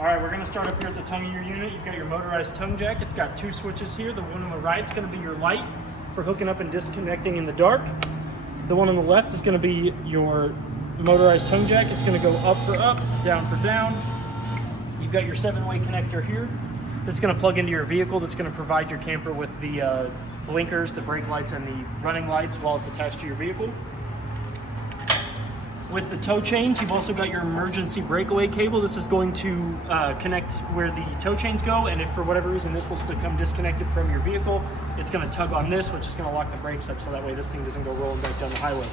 All right, we're gonna start up here at the tongue of your unit. You've got your motorized tongue jack. It's got two switches here. The one on the right is gonna be your light for hooking up and disconnecting in the dark. The one on the left is gonna be your motorized tongue jack. It's gonna go up for up, down for down. You've got your 7-way connector here that's gonna plug into your vehicle. That's gonna provide your camper with the blinkers, the brake lights, and the running lights while it's attached to your vehicle. With the tow chains, you've also got your emergency breakaway cable. This is going to connect where the tow chains go, and if for whatever reason this was to come disconnected from your vehicle, it's gonna tug on this, which is gonna lock the brakes up so that way this thing doesn't go rolling back down the highway.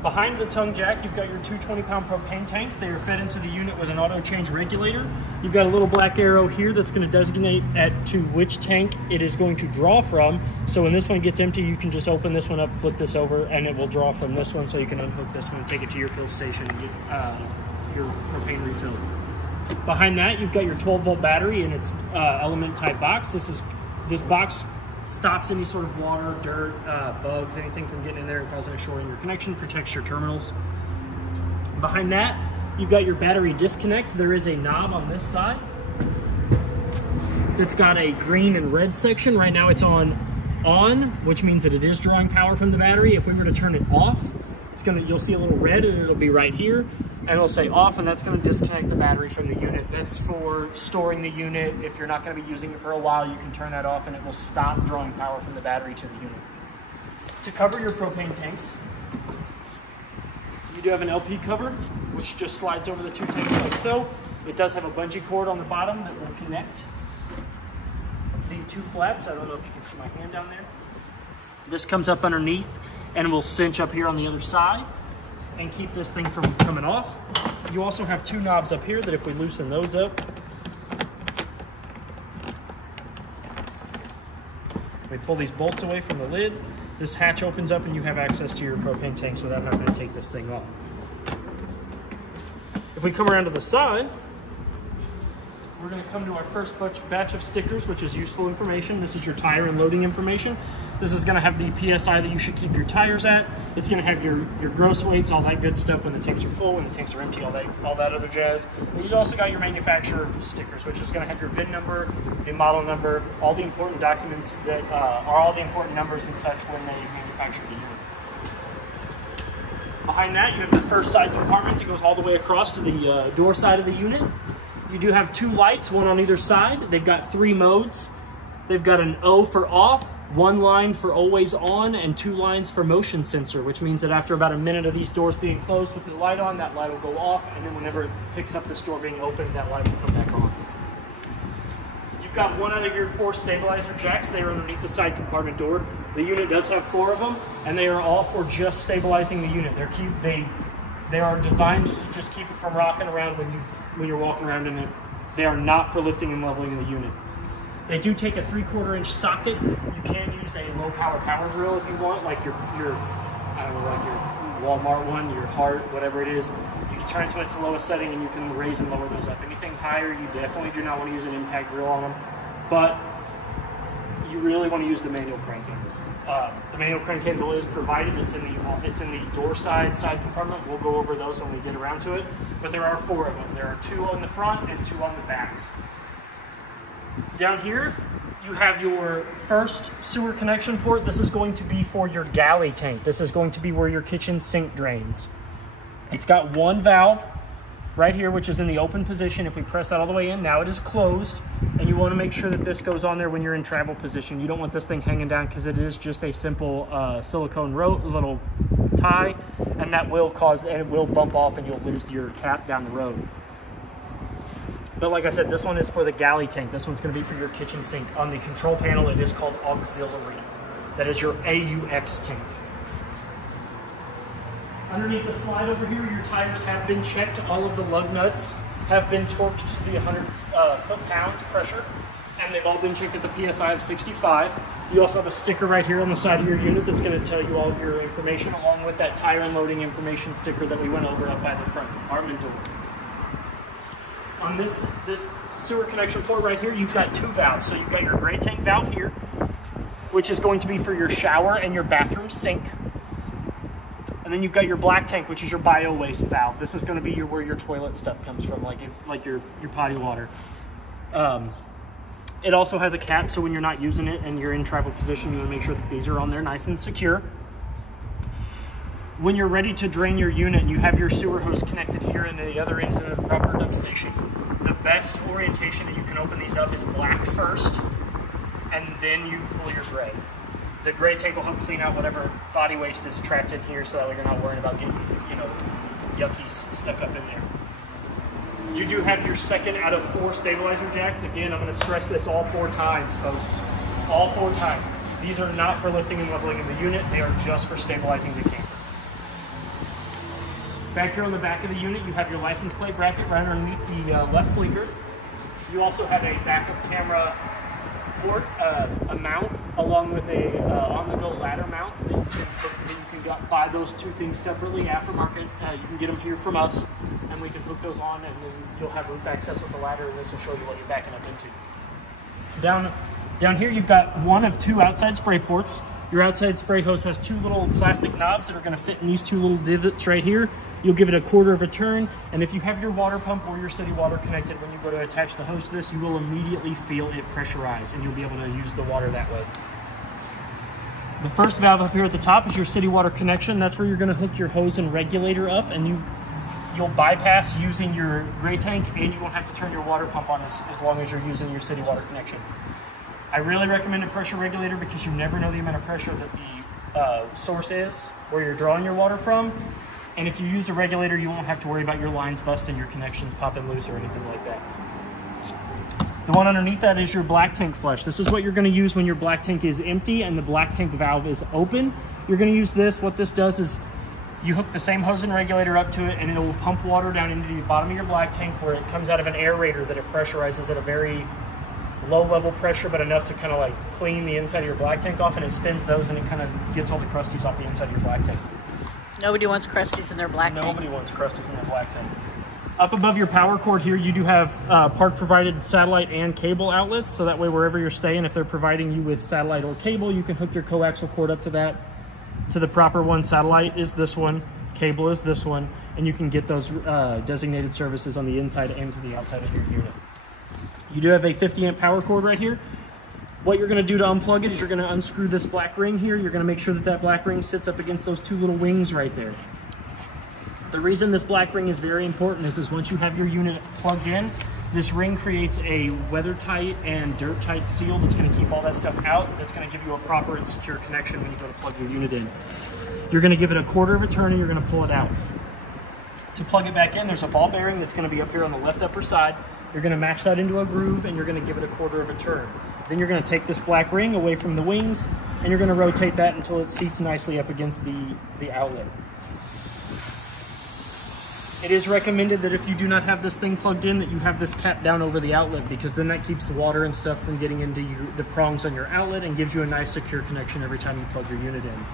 Behind the tongue jack, you've got your two 20-pound propane tanks. They are fed into the unit with an auto change regulator. You've got a little black arrow here that's going to designate to which tank it is going to draw from. So when this one gets empty, you can just open this one up, flip this over, and it will draw from this one, so you can unhook this one and take it to your fill station and get your propane refilled. Behind that, you've got your 12-volt battery in its element type box. This box stops any sort of water, dirt, bugs, anything from getting in there and causing a short in your connection, protects your terminals. Behind that, you've got your battery disconnect. There is a knob on this side that's got a green and red section. Right now it's on, which means that it is drawing power from the battery. If we were to turn it off, you'll see a little red and it'll be right here. And it'll say off, and that's going to disconnect the battery from the unit. That's for storing the unit. If you're not going to be using it for a while, you can turn that off and it will stop drawing power from the battery to the unit. To cover your propane tanks, you do have an LP cover, which just slides over the two tanks like so. It does have a bungee cord on the bottom that will connect the two flaps. I don't know if you can see my hand down there. This comes up underneath and will cinch up here on the other side and keep this thing from coming off. You also have two knobs up here that if we loosen those up, we pull these bolts away from the lid, this hatch opens up and you have access to your propane tanks without having to take this thing off. If we come around to the side, we're going to come to our first batch of stickers, which is useful information. This is your tire and loading information. This is going to have the PSI that you should keep your tires at. It's going to have your gross weights, all that good stuff when the tanks are full, when the tanks are empty, all that other jazz. And you also got your manufacturer stickers, which is going to have your VIN number, the model number, all the important documents that are all the important numbers and such when they manufacture the unit. Behind that, you have the first side compartment that goes all the way across to the door side of the unit. You do have two lights, one on either side. They've got 3 modes. They've got an O for off, 1 line for always on, and 2 lines for motion sensor, which means that after about a minute of these doors being closed with the light on, that light will go off, and then whenever it picks up this door being opened, that light will come back on. You've got 1 out of your 4 stabilizer jacks. They are underneath the side compartment door. The unit does have 4 of them, and they are all for just stabilizing the unit. They are designed to just keep it from rocking around when you're walking around in it. They are not for lifting and leveling the unit. They do take a 3/4 inch socket. You can use a low power drill if you want, like your I don't know, like your Walmart one, your Hart, whatever it is. You can turn it to its lowest setting and you can raise and lower those up. Anything higher, you definitely do not want to use an impact drill on them, but you really want to use the manual crank handle. The manual crank handle is provided. It's in the door side compartment. We'll go over those when we get around to it. But there are 4 of them. There are 2 on the front and 2 on the back. Down here, you have your first sewer connection port. This is going to be for your galley tank. This is going to be where your kitchen sink drains. It's got 1 valve right here, which is in the open position. If we press that all the way in, now it is closed. And you want to make sure that this goes on there when you're in travel position. You don't want this thing hanging down because it is just a simple silicone little tie, and that will it will bump off and you'll lose your cap down the road. But like I said, this one is for the galley tank. This one's going to be for your kitchen sink. On the control panel, it is called auxiliary. That is your AUX tank. Underneath the slide over here, your tires have been checked. All of the lug nuts have been torqued to the 100 foot-pounds pressure, and they've all been checked at the PSI of 65. You also have a sticker right here on the side of your unit that's going to tell you all of your information, along with that tire and loading information sticker that we went over up by the front compartment door. On this sewer connection port right here, you've got 2 valves. So you've got your gray tank valve here, which is going to be for your shower and your bathroom sink. And And then you've got your black tank, which is your bio waste valve. This is going to be where your toilet stuff comes from, like your potty water. It also has a cap, so when you're not using it and you're in travel position, you want to make sure that these are on there nice and secure. When you're ready to drain your unit and you have your sewer hose connected here into the other end of the proper dump station, the best orientation that you can open these up is black first, and then you pull your gray. The gray tank will help clean out whatever body waste is trapped in here, so that way you're not worrying about getting, yuckies stuck up in there. You do have your second out of 4 stabilizer jacks. Again, I'm going to stress this all 4 times, folks. All 4 times. These are not for lifting and leveling of the unit. They are just for stabilizing the camper. Back here on the back of the unit, you have your license plate bracket right underneath the left blinker. You also have a backup camera port, a mount, along with a on-the-go ladder mount that you can buy those 2 things separately aftermarket. You can get them here from us, and we can hook those on, and then you'll have roof access with the ladder, and this will show you what you're backing up into. Down here, you've got 1 of 2 outside spray ports. Your outside spray hose has 2 little plastic knobs that are going to fit in these 2 little divots right here. You'll give it a 1/4 of a turn, and if you have your water pump or your city water connected, when you go to attach the hose to this, you will immediately feel it pressurize, and you'll be able to use the water that way. The first valve up here at the top is your city water connection. That's where you're going to hook your hose and regulator up, and you'll bypass using your gray tank, and you won't have to turn your water pump on as long as you're using your city water connection. I really recommend a pressure regulator because you never know the amount of pressure that the source is where you're drawing your water from. And if you use a regulator, you won't have to worry about your lines busting, your connections popping loose, or anything like that. The one underneath that is your black tank flush. This is what you're going to use when your black tank is empty and the black tank valve is open. You're going to use this. What this does is you hook the same hose and regulator up to it, and it will pump water down into the bottom of your black tank, where it comes out of an aerator that it pressurizes at a very low level pressure, but enough to kind of like clean the inside of your black tank off, and it spins those, and it kind of gets all the crusties off the inside of your black tank. Nobody wants crusties in their black tank. Nobody wants crusties in their black tank. Up above your power cord here, you do have park provided satellite and cable outlets, so that way wherever you're staying, if they're providing you with satellite or cable, you can hook your coaxial cord up to that, to the proper one. Satellite is this one, cable is this one, and you can get those designated services on the inside and to the outside of your unit. You do have a 50 amp power cord right here. What you're going to do to unplug it is you're going to unscrew this black ring here. You're going to make sure that that black ring sits up against those 2 little wings right there. The reason this black ring is very important is once you have your unit plugged in, this ring creates a weather tight and dirt tight seal that's going to keep all that stuff out. That's going to give you a proper and secure connection when you go to plug your unit in. You're going to give it a 1/4 of a turn, and you're going to pull it out. To plug it back in, there's a ball bearing that's going to be up here on the left upper side. You're going to match that into a groove, and you're going to give it a 1/4 of a turn. Then you're going to take this black ring away from the wings, and you're going to rotate that until it seats nicely up against the outlet. It is recommended that if you do not have this thing plugged in, that you have this cap down over the outlet, because then that keeps the water and stuff from getting into the prongs on your outlet and gives you a nice secure connection every time you plug your unit in.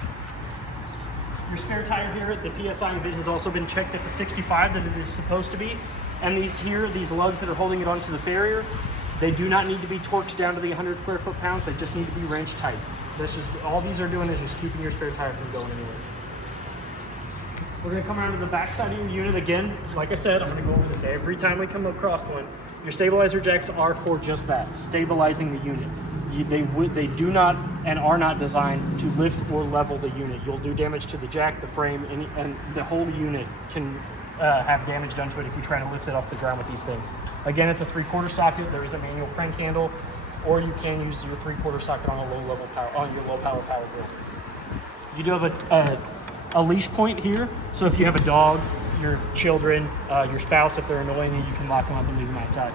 Your spare tire here, the PSI of it has also been checked at the 65 that it is supposed to be. And these lugs that are holding it onto the farrier, they do not need to be torqued down to the 100 square foot pounds. They just need to be wrenched tight. All these are doing is just keeping your spare tire from going anywhere. We're going to come around to the back side of your unit again. Like I said, I'm going to go over this every time we come across one. Your stabilizer jacks are for just that, stabilizing the unit. They do not and are not designed to lift or level the unit. You'll do damage to the jack, the frame, and the whole unit can have damage done to it if you try to lift it off the ground with these things. Again, it's a 3/4 socket. There is a manual crank handle, or you can use your 3/4 socket on a low power power drill. You do have a leash point here, so if you have a dog, your children, your spouse, if they're annoying you, you can lock them up and leave them outside.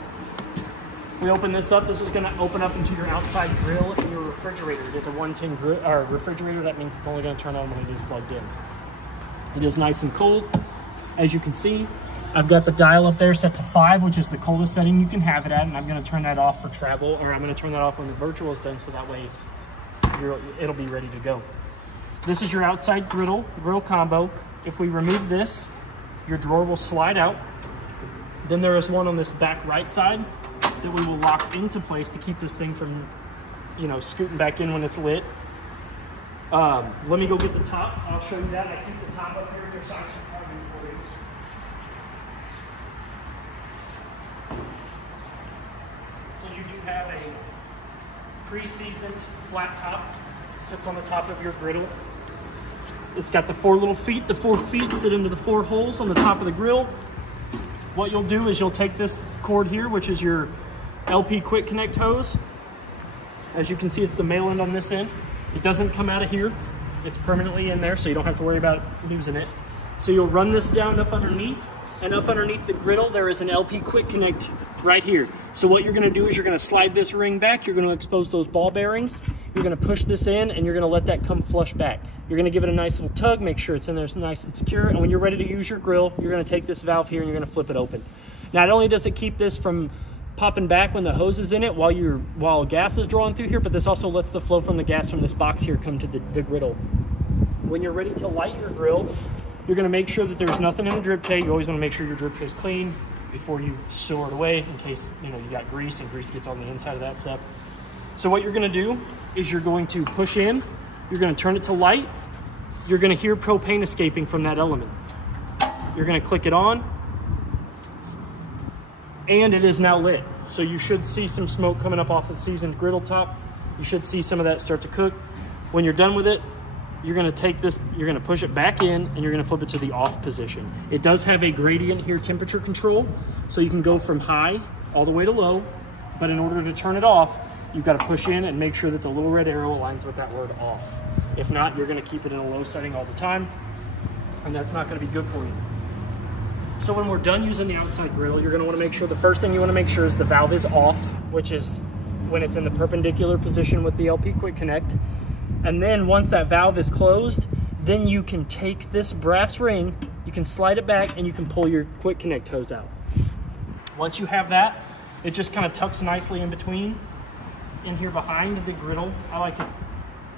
We open this up. This is going to open up into your outside grill and your refrigerator. It is a 110 refrigerator. That means it's only going to turn on when it is plugged in. It is nice and cold. As you can see, I've got the dial up there set to 5, which is the coldest setting you can have it at, and I'm going to turn that off for travel, or I'm going to turn that off when the virtual is done, so that way it'll be ready to go. This is your outside grill combo. If we remove this, your drawer will slide out. Then there is one on this back right side that we will lock into place to keep this thing from, scooting back in when it's lit. Let me go get the top. I'll show you that. I keep the top up here in your side compartment for you. So you do have a pre-seasoned flat top. Sits on the top of your griddle. It's got the 4 little feet. The 4 feet sit into the 4 holes on the top of the grill. What you'll do is you'll take this cord here, which is your LP quick connect hose. As you can see, it's the male end on this end. It doesn't come out of here. It's permanently in there, so you don't have to worry about losing it. So you'll run this down up underneath, and up underneath the griddle, there is an LP quick connect right here. So what you're gonna do is you're gonna slide this ring back, you're gonna expose those ball bearings, you're gonna push this in, and you're gonna let that come flush back. You're gonna give it a nice little tug, make sure it's in there nice and secure, and when you're ready to use your grill, you're gonna take this valve here and you're gonna flip it open. Not only does it keep this from popping back when the hose is in it while gas is drawn through here, but this also lets the flow from the gas from this box here come to the griddle. When you're ready to light your grill, you're gonna make sure that there's nothing in the drip tray. You always wanna make sure your drip tray is clean before you store it away in case you got grease and grease gets on the inside of that stuff. So what you're gonna do is you're going to push in, you're gonna turn it to light, you're gonna hear propane escaping from that element. You're gonna click it on, and it is now lit. So you should see some smoke coming up off the seasoned griddle top. You should see some of that start to cook. When you're done with it, you're gonna take this, you're gonna push it back in, and you're gonna flip it to the off position. It does have a gradient here, temperature control, so you can go from high all the way to low, but in order to turn it off, you've gotta push in and make sure that the little red arrow aligns with that word off. If not, you're gonna keep it in a low setting all the time, and that's not gonna be good for you. So when we're done using the outside griddle, you're gonna wanna make sure, the first thing you wanna make sure is the valve is off, which is when it's in the perpendicular position with the LP Quick Connect. And then once that valve is closed, then you can take this brass ring, you can slide it back, and you can pull your Quick Connect hose out. Once you have that, it just kind of tucks nicely in between, in here behind the griddle. I like to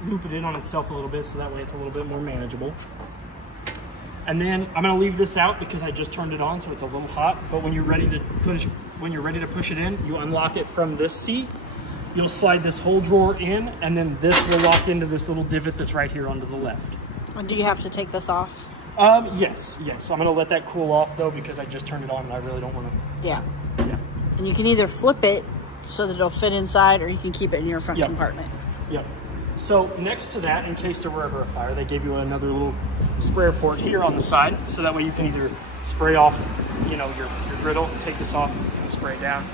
loop it in on itself a little bit so that way it's a little bit more manageable. And then I'm gonna leave this out because I just turned it on, so it's a little hot, but when you're ready to push it in, you unlock it from this seat. You'll slide this whole drawer in, and then this will lock into this little divot that's right here onto the left. And do you have to take this off? Yes. I'm gonna let that cool off though because I just turned it on and I really don't wanna. Yeah. And you can either flip it so that it'll fit inside, or you can keep it in your front compartment. Yep. So next to that, in case there were ever a fire, they gave you another little sprayer port here on the side, so that way you can either spray off, your griddle, take this off, and spray down.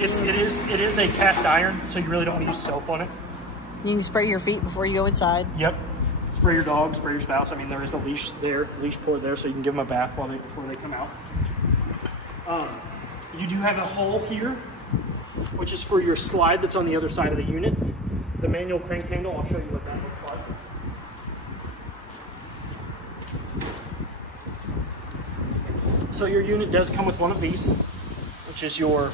It is a cast iron, so you really don't want to use soap on it. You can spray your feet before you go inside. Yep. Spray your dog, spray your spouse. I mean, there is a leash port there, so you can give them a bath before they come out. You do have a hole here, which is for your slide that's on the other side of the unit. The manual crank handle, I'll show you what that looks like. So your unit does come with one of these, which is your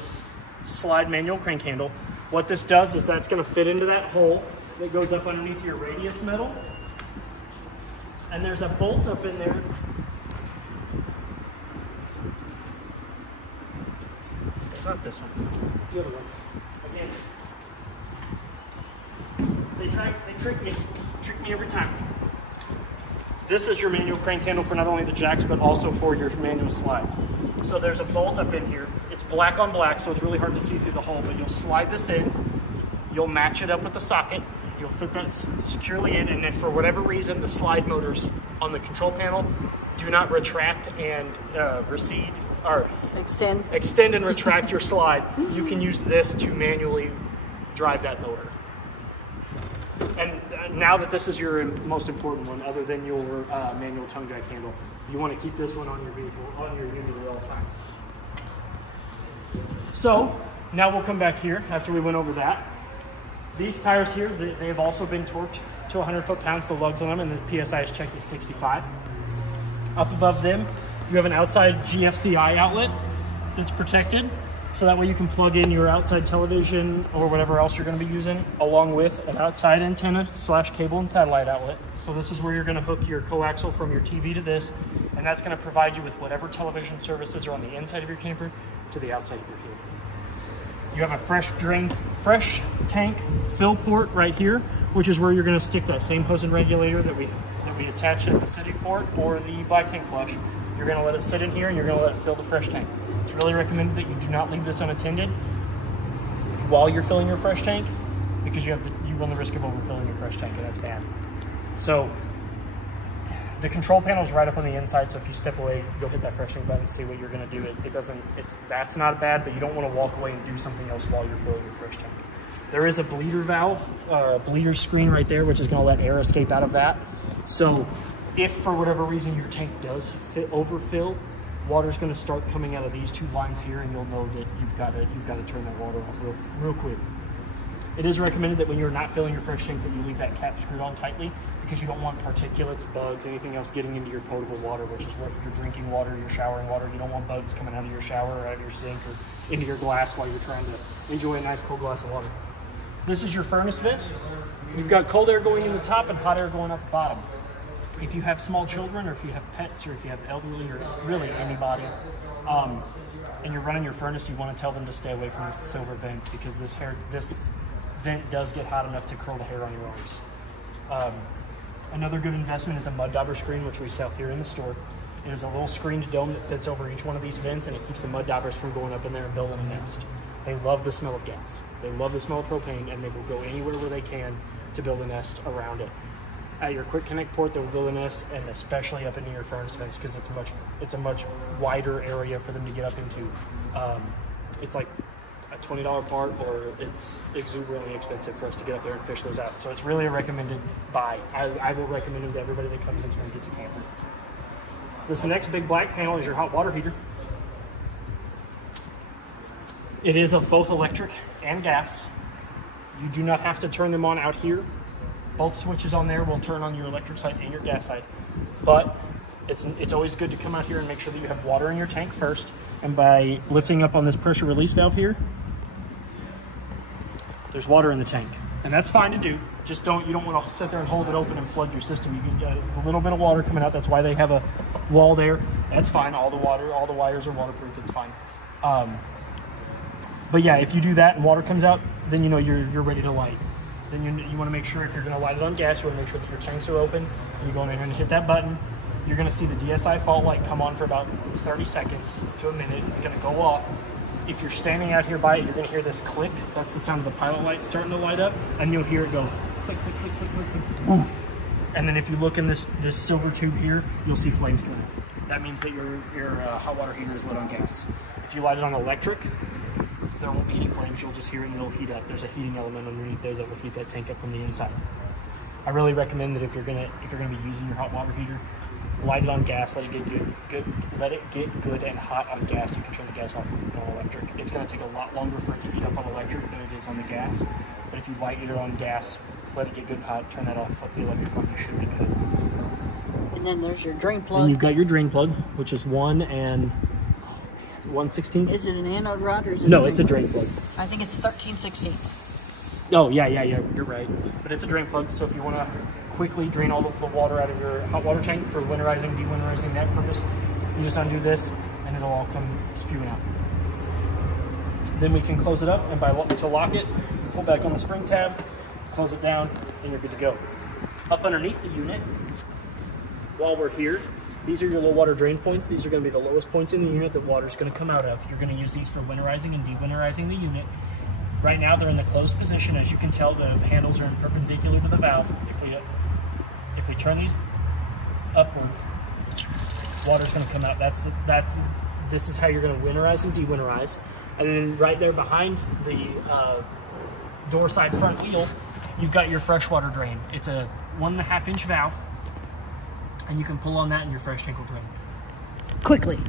slide manual crank handle. What this does is that's going to fit into that hole that goes up underneath your radius metal. And there's a bolt up in there. It's not this one, it's the other one. Again, they trick me every time. This is your manual crank handle for not only the jacks, but also for your manual slide. So there's a bolt up in here. It's black on black, so it's really hard to see through the hole, but you'll slide this in, you'll match it up with the socket, you'll fit that securely in, and if for whatever reason the slide motors on the control panel do not retract and recede, or extend and retract your slide, you can use this to manually drive that motor. And now that this is your most important one, other than your manual tongue jack handle, you want to keep this one on your vehicle, on your unit at all times. So now we'll come back here after we went over that. These tires here, they have also been torqued to 100 foot-pounds, the lugs on them, and the PSI is checked at 65. Up above them, you have an outside GFCI outlet that's protected, so that way you can plug in your outside television or whatever else you're going to be using, along with an outside antenna / cable and satellite outlet. So this is where you're going to hook your coaxial from your TV to this, and that's going to provide you with whatever television services are on the inside of your camper to the outside of your camper. You have a fresh tank fill port right here, which is where you're going to stick that same hose and regulator that we attach at the city port or the black tank flush. You're going to let it sit in here and you're going to let it fill the fresh tank. It's really recommended that you do not leave this unattended while you're filling your fresh tank, because you run the risk of overfilling your fresh tank, and that's bad. So the control panel is right up on the inside, so if you step away, go hit that fresh tank button, see what you're going to do. That's not bad, but you don't want to walk away and do something else while you're filling your fresh tank. There is a bleeder valve, bleeder screen right there, which is going to let air escape out of that. So if for whatever reason your tank does overfill, water's going to start coming out of these two lines here, and you'll know that you've got to turn that water off real quick. It is recommended that when you're not filling your fresh tank that you leave that cap screwed on tightly, because you don't want particulates, bugs, anything else getting into your potable water, which is what your drinking water, your showering water. You don't want bugs coming out of your shower or out of your sink or into your glass while you're trying to enjoy a nice cold glass of water. This is your furnace vent. You've got cold air going in the top and hot air going out the bottom. If you have small children, or if you have pets, or if you have elderly, or really anybody, and you're running your furnace, you want to tell them to stay away from this silver vent, because this vent does get hot enough to curl the hair on your arms. Another good investment is a mud dauber screen, which we sell here in the store. It is a little screened dome that fits over each one of these vents, and it keeps the mud daubers from going up in there and building a nest. They love the smell of gas. They love the smell of propane, and they will go anywhere where they can to build a nest around it. At your quick connect port, they will build a nest, and especially up into your furnace vents, because it's a much wider area for them to get up into. It's like a $20 part, or it's exuberantly expensive for us to get up there and fish those out. So it's really a recommended buy. I will recommend it to everybody that comes in here and gets a camper. This next big black panel is your hot water heater. It is both electric and gas. You do not have to turn them on out here. Both switches on there will turn on your electric side and your gas side. But it's always good to come out here and make sure that you have water in your tank first. And by lifting up on this pressure release valve here, there's water in the tank. And that's fine to do. Just you don't want to sit there and hold it open and flood your system. You can get a little bit of water coming out. That's why they have a wall there. That's fine. All the wires are waterproof. It's fine. But yeah, if you do that and water comes out, then you know you're ready to light. Then you want to make sure, if you're going to light it on gas, you want to make sure that your tanks are open. And you go in here and hit that button. You're going to see the DSI fault light come on for about 30 seconds to a minute. It's going to go off. If you're standing out here by it, you're going to hear this click. That's the sound of the pilot light starting to light up. And you'll hear it go click, click, click, click, click, click, woof. And then if you look in this silver tube here, you'll see flames coming out. That means that your hot water heater is lit on gas. If you light it on electric, there won't be any flames. You'll just hear it and it'll heat up. There's a heating element underneath there that will heat that tank up from the inside. I really recommend that if you're gonna be using your hot water heater, light it on gas. Let it get good and hot on gas. You can turn the gas off if you put it on electric. It's gonna take a lot longer for it to heat up on electric than it is on the gas. But if you light it on gas, let it get good and hot, turn that off, flip the electric on, you should be good. And then there's your drain plug. And you've got your drain plug, which is 1 1/16. Is it an anode rod or is it? No, it's a drain plug. I think it's 13/16. Oh, yeah, you're right. But it's a drain plug, so if you want to quickly drain all of the water out of your hot water tank for winterizing, dewinterizing, that purpose, you just undo this and it'll all come spewing out. Then we can close it up, and to lock it, you pull back on the spring tab, close it down, and you're good to go. Up underneath the unit, while we're here, these are your low water drain points. These are going to be the lowest points in the unit the water is going to come out of. You're going to use these for winterizing and dewinterizing the unit. Right now they're in the closed position. As you can tell, the handles are perpendicular to the valve. If we turn these upward, water's going to come out. This is how you're going to winterize and dewinterize. And then right there behind the door side front wheel, you've got your freshwater drain. It's a 1.5 inch valve, and you can pull on that and your fresh tank will drain. Quickly.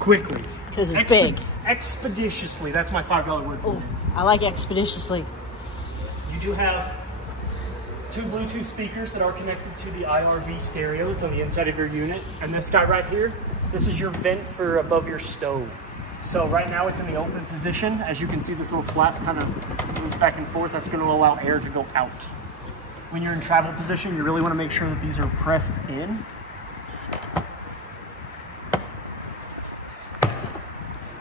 Because it's big. Expeditiously. That's my $5 word for it. I like expeditiously. You do have 2 Bluetooth speakers that are connected to the IRV stereo that's on the inside of your unit. And this guy right here, this is your vent for above your stove. So right now it's in the open position. As you can see, this little flap kind of moves back and forth. That's going to allow air to go out. When you're in travel position, you really want to make sure that these are pressed in.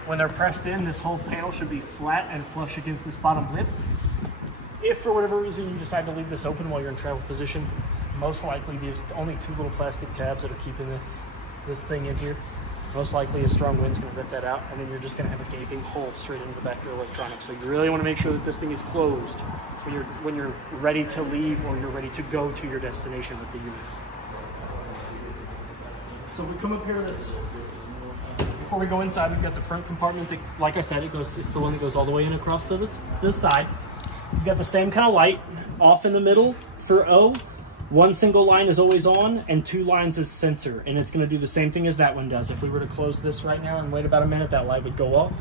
When they're pressed in, this whole panel should be flat and flush against this bottom lip. If for whatever reason you decide to leave this open while you're in travel position, most likely there's only 2 little plastic tabs that are keeping this thing in here. Most likely a strong wind's gonna rip that out, and then you're just gonna have a gaping hole straight into the back of your electronics. So you really wanna make sure that this thing is closed when you're ready to leave or you're ready to go to your destination with the unit. So if we come up here to this, before we go inside, we've got the front compartment that, like I said, it's the one that goes all the way in across to the side. You've got the same kind of light off in the middle for O. 1 single line is always on, and 2 lines is sensor, and it's going to do the same thing as that one does. If we were to close this right now and wait about a minute, that light would go off.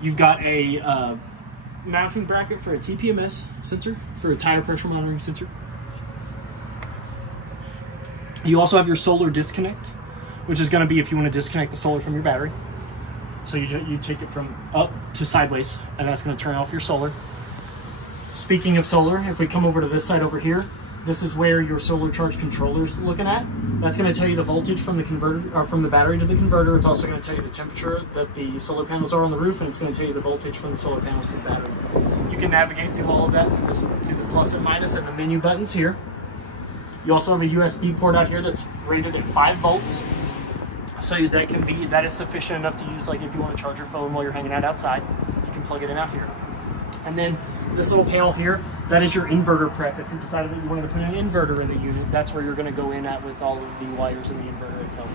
You've got a mounting bracket for a TPMS sensor, for a tire pressure monitoring sensor. You also have your solar disconnect, which is going to be if you want to disconnect the solar from your battery. So you take it from up to sideways, and that's going to turn off your solar. Speaking of solar, if we come over to this side over here, this is where your solar charge controller's looking at. That's going to tell you the voltage from the converter, or from the battery to the converter. It's also going to tell you the temperature that the solar panels are on the roof, and it's going to tell you the voltage from the solar panels to the battery. You can navigate through all of that through the plus and minus and the menu buttons here. You also have a USB port out here that's rated at 5 volts. So that is sufficient enough to use, like if you want to charge your phone while you're hanging out outside, you can plug it in out here. And then this little panel here, that is your inverter prep. If you decided that you wanted to put an inverter in the unit, that's where you're going to go in at with all of the wires in the inverter itself.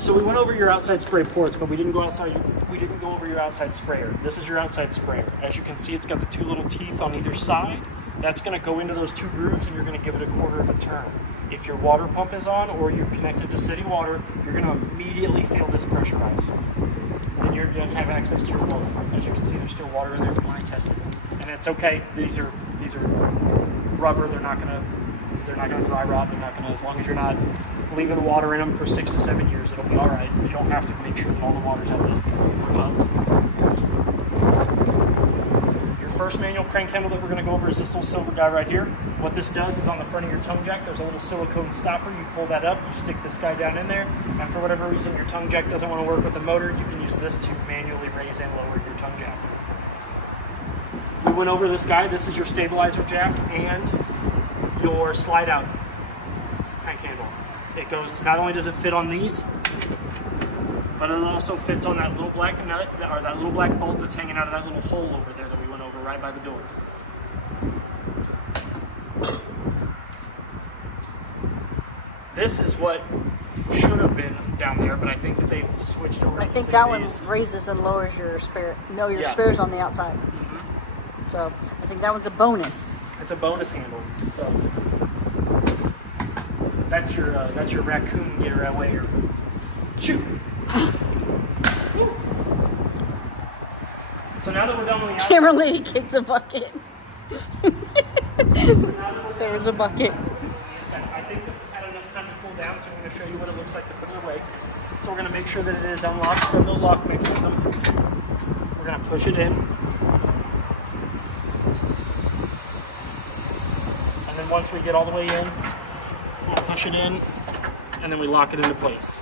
So we went over your outside spray ports, but we didn't go outside. We didn't go over your outside sprayer. This is your outside sprayer. As you can see, it's got the 2 little teeth on either side. That's going to go into those 2 grooves, and you're going to give it a 1/4 of a turn. If your water pump is on or you're connected to city water, you're going to immediately feel this pressure rise. And you're going to have access to your water pump. As you can see, there's still water in there from when I tested. And it's okay. These are rubber. They're not going to dry rot. They're not going to, as long as you're not leaving water in them for 6 to 7 years, it'll be all right. You don't have to make sure that all the water's out of this before you put it up. First manual crank handle that we're going to go over is this little silver guy right here. What this does is on the front of your tongue jack, there's a little silicone stopper. You pull that up, you stick this guy down in there, and for whatever reason your tongue jack doesn't want to work with the motor, you can use this to manually raise and lower your tongue jack. We went over this guy. This is your stabilizer jack and your slide out crank handle. It goes, not only does it fit on these, but it also fits on that little black nut, or that little black bolt that's hanging out of that little hole over there that we went over right by the door. This is what should have been down there, but I think that they've switched over. I think that one raises and lowers your spare. No, your spare's on the outside. Mm-hmm. So I think that one's a bonus. It's a bonus handle. So that's your raccoon getter away here. Shoot. So now that we're done with the outside, camera lady kicked the bucket. There was a bucket. I think this has had enough time to cool down, so I'm going to show you what it looks like to put it away. So we're going to make sure that it is unlocked from the lock mechanism. We're going to push it in. And then once we get all the way in, we'll push it in, and then we lock it into place.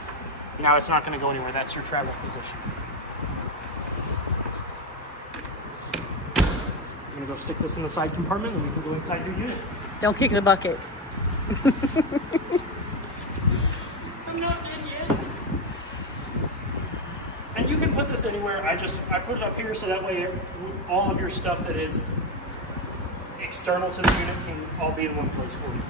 Now it's not going to go anywhere. That's your travel position. I'm going to go stick this in the side compartment, and we can go inside your unit. Don't kick the bucket. I'm not in yet. And you can put this anywhere. I put it up here so that way all of your stuff that is external to the unit can all be in one place for you.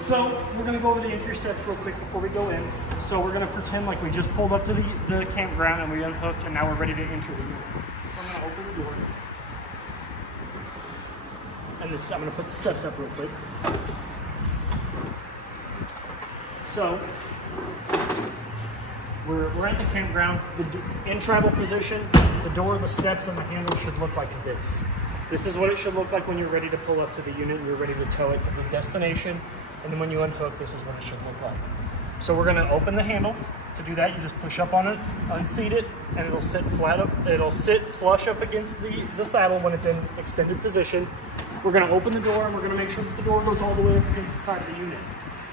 So we're going to go over the entry steps real quick before we go in. So we're going to pretend like we just pulled up to the campground and we unhooked, and now we're ready to enter the unit. So I'm going to open the door. And I'm going to put the steps up real quick. So we're at the campground. In travel position, the door, the steps, and the handle should look like this. This is what it should look like when you're ready to pull up to the unit and you're ready to tow it to the destination. And then when you unhook, this is what it should look like. So we're going to open the handle. To do that, you just push up on it, unseat it, and it'll sit flat up. It'll sit flush up against the saddle when it's in extended position. We're going to open the door, and we're going to make sure that the door goes all the way up against the side of the unit.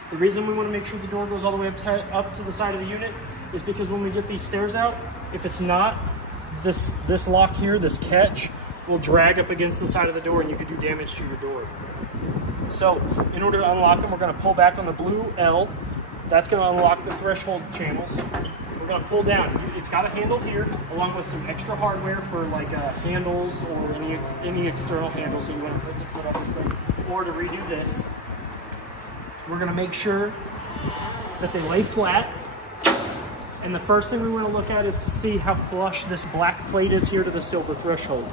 The reason we want to make sure the door goes all the way up to the side of the unit is because when we get these stairs out, if it's not, this lock here, this catch, will drag up against the side of the door and you could do damage to your door. So in order to unlock them, we're going to pull back on the blue L. That's going to unlock the threshold channels. We're going to pull down. It's got a handle here, along with some extra hardware for like handles or any external handles that you want to put on this thing, or to redo this. We're going to make sure that they lay flat. And the first thing we want to look at is to see how flush this black plate is here to the silver threshold.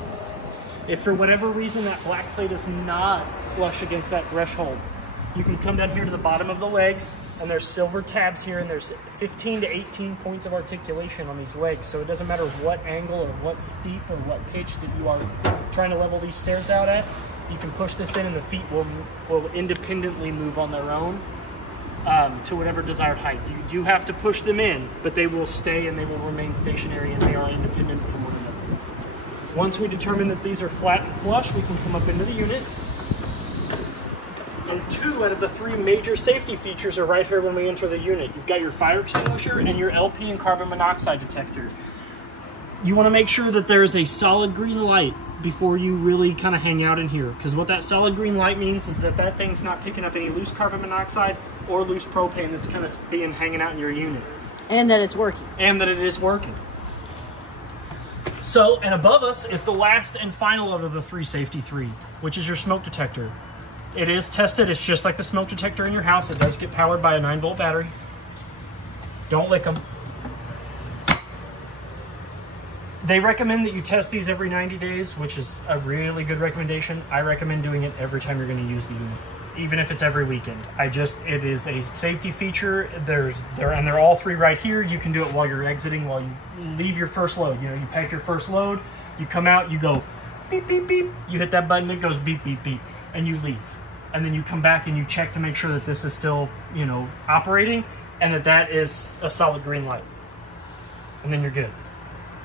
If for whatever reason that black plate is not flush against that threshold, you can come down here to the bottom of the legs, and there's silver tabs here, and there's 15 to 18 points of articulation on these legs. So it doesn't matter what angle or what steep or what pitch that you are trying to level these stairs out at, you can push this in and the feet will independently move on their own to whatever desired height. You do have to push them in, but they will stay and they will remain stationary, and they are independent from one another. Once we determine that these are flat and flush, we can come up into the unit. And 2 out of the 3 major safety features are right here when we enter the unit. You've got your fire extinguisher and your LP and carbon monoxide detector. You want to make sure that there's a solid green light before you really kind of hang out in here, because what that solid green light means is that that thing's not picking up any loose carbon monoxide or loose propane that's kind of hanging out in your unit. And that it's working. And that it is working. So, and above us is the last and final out of the 3 safety 3, which is your smoke detector. It is tested. It's just like the smoke detector in your house. It does get powered by a 9-volt battery. Don't lick them. They recommend that you test these every 90 days, which is a really good recommendation. I recommend doing it every time you're going to use the unit, even if it's every weekend. It is a safety feature. They're all 3 right here. You can do it while you're exiting, while you leave your first load. You know, you pack your first load, you come out, you go beep, beep, beep. You hit that button, it goes beep, beep, beep, and you leave. And then you come back and you check to make sure that this is still, you know, operating, and that is a solid green light. And then you're good.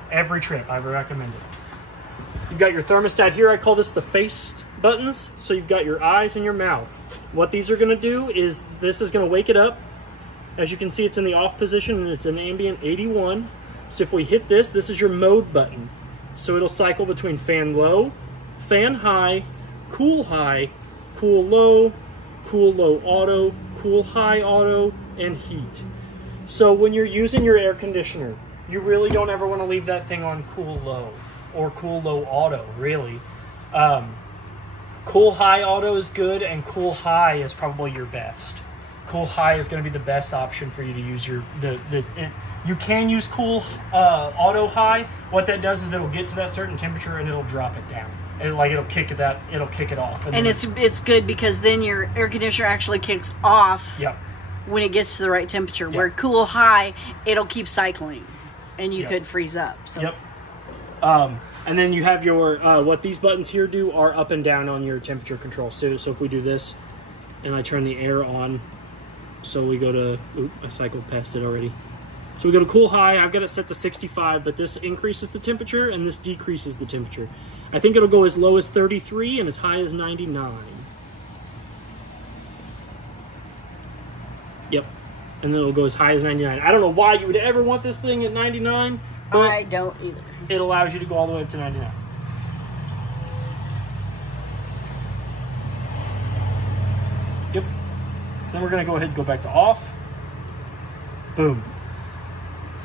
Every trip, I recommend it. You've got your thermostat here. I call this the face buttons. So you've got your eyes and your mouth. What these are going to do is this is going to wake it up. As you can see, it's in the off position and it's an ambient 81. So if we hit this, this is your mode button. So it'll cycle between fan low, fan high, cool low auto, cool high auto, and heat. So when you're using your air conditioner, you really don't ever want to leave that thing on cool low or cool low auto, really. Cool high auto is good, and cool high is probably your best. Cool high is going to be the best option for you to use your you can use cool auto high. What that does is it'll get to that certain temperature and it'll drop it down. And it'll kick it off. And it's good because then your air conditioner actually kicks off. Yep. When it gets to the right temperature. Yep. Where cool high, it'll keep cycling, and you could freeze up. So. Yep. And then you have your what these buttons here do are up and down on your temperature control. So if we do this, and I turn the air on, so we go to I cycled past it already. So we go to cool high. I've got it set to 65, but this increases the temperature and this decreases the temperature. I think it'll go as low as 33 and as high as 99. Yep. And then it'll go as high as 99. I don't know why you would ever want this thing at 99. But I don't either. It allows you to go all the way up to 99. Yep. Then we're going to go ahead and go back to off. Boom.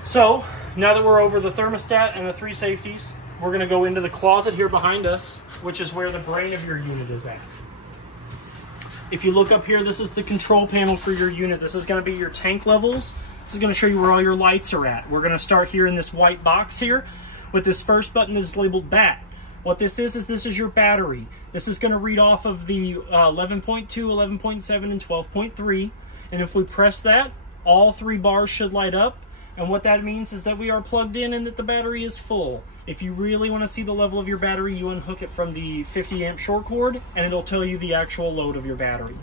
So, now that we're over the thermostat and the 3 safeties, we're going to go into the closet here behind us, which is where the brain of your unit is at. If you look up here, this is the control panel for your unit. This is going to be your tank levels. This is going to show you where all your lights are at. We're going to start here in this white box here with this first button that's labeled BAT. What this is your battery. This is going to read off of the 11.2, 11.7, and 12.3. And if we press that, all 3 bars should light up. And what that means is that we are plugged in and that the battery is full. If you really want to see the level of your battery, you unhook it from the 50 amp short cord and it'll tell you the actual load of your battery.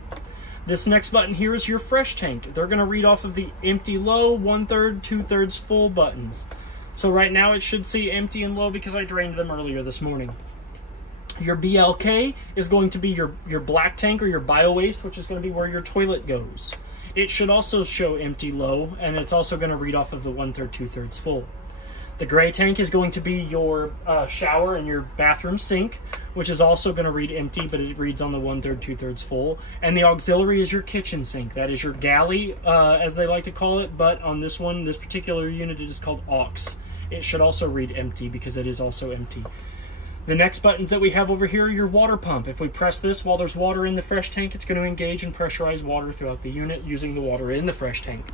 This next button here is your fresh tank. They're going to read off of the empty low, 1/3, 2/3 full buttons. So right now it should say empty and low because I drained them earlier this morning. Your BLK is going to be your black tank or your bio waste, which is going to be where your toilet goes. It should also show empty low, and it's also going to read off of the 1/3, 2/3 full. The gray tank is going to be your shower and your bathroom sink, which is also going to read empty, but it reads on the 1/3, 2/3 full. And the auxiliary is your kitchen sink. That is your galley, as they like to call it, but on this one, this particular unit, it is called aux. It should also read empty because it is also empty. The next buttons that we have over here are your water pump. If we press this while there's water in the fresh tank, it's going to engage and pressurize water throughout the unit using the water in the fresh tank.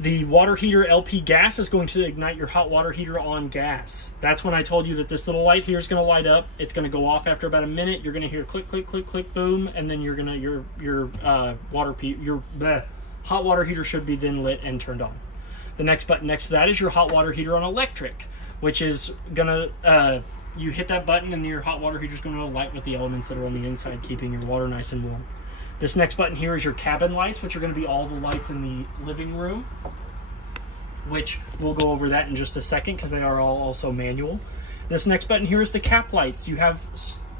The water heater LP gas is going to ignite your hot water heater on gas. That's when I told you that this little light here is going to light up. It's going to go off after about a minute. You're going to hear click, click, click, click, boom, and then you're going to your hot water heater should be then lit and turned on. The next button next to that is your hot water heater on electric, which is going to you hit that button and your hot water heater is going to light with the elements that are on the inside, keeping your water nice and warm. This next button here is your cabin lights, which are going to be all the lights in the living room, which we'll go over that in just a second because they are all also manual. This next button here is the cap lights. You have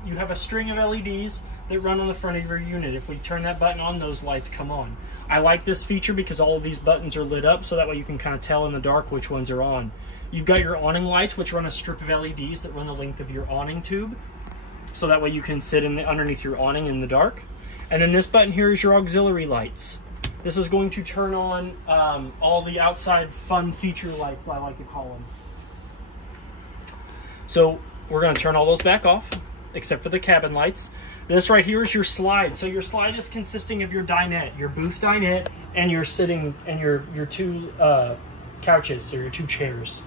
a string of LEDs that run on the front of your unit. If we turn that button on, those lights come on. I like this feature because all of these buttons are lit up, so that way you can kind of tell in the dark which ones are on. You've got your awning lights, which run a strip of LEDs that run the length of your awning tube, so that way you can sit underneath your awning in the dark. And then this button here is your auxiliary lights. This is going to turn on all the outside fun feature lights, I like to call them. So we're going to turn all those back off, except for the cabin lights. This right here is your slide. So your slide is consisting of your dinette, your booth dinette, and your sitting and your two couches or your two chairs.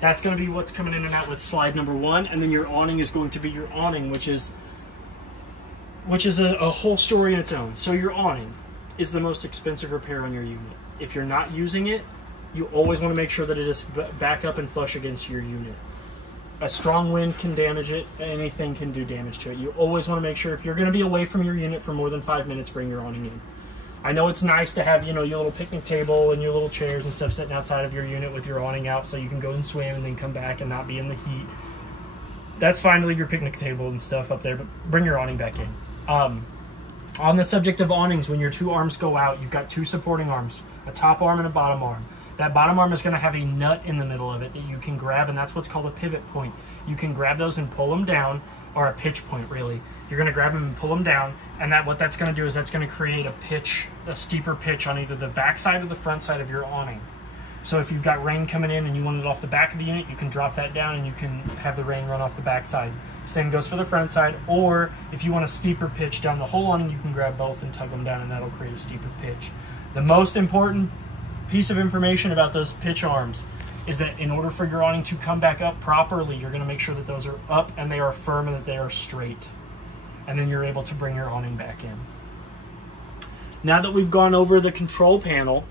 That's going to be what's coming in and out with slide number 1. And then your awning is going to be your awning, which is a whole story in its own. So your awning is the most expensive repair on your unit. If you're not using it, you always want to make sure that it is back up and flush against your unit. A strong wind can damage it. Anything can do damage to it. You always want to make sure if you're going to be away from your unit for more than 5 minutes, bring your awning in. I know it's nice to have, you know, your little picnic table and your little chairs and stuff sitting outside of your unit with your awning out so you can go and swim and then come back and not be in the heat. That's fine to leave your picnic table and stuff up there, but bring your awning back in. On the subject of awnings, when your two arms go out, you've got two supporting arms, a top arm and a bottom arm. That bottom arm is going to have a nut in the middle of it that you can grab, and that's what's called a pivot point. You can grab those and pull them down, or a pitch point, really. You're going to grab them and pull them down, and what that's going to do is that's going to create a steeper pitch on either the back side or the front side of your awning. So if you've got rain coming in and you want it off the back of the unit, you can drop that down and you can have the rain run off the back side. Same goes for the front side, or if you want a steeper pitch down the whole awning, you can grab both and tug them down, and that'll create a steeper pitch. The most important piece of information about those pitch arms is that in order for your awning to come back up properly, you're going to make sure that those are up and they are firm and that they are straight. And then you're able to bring your awning back in. Now that we've gone over the control panel,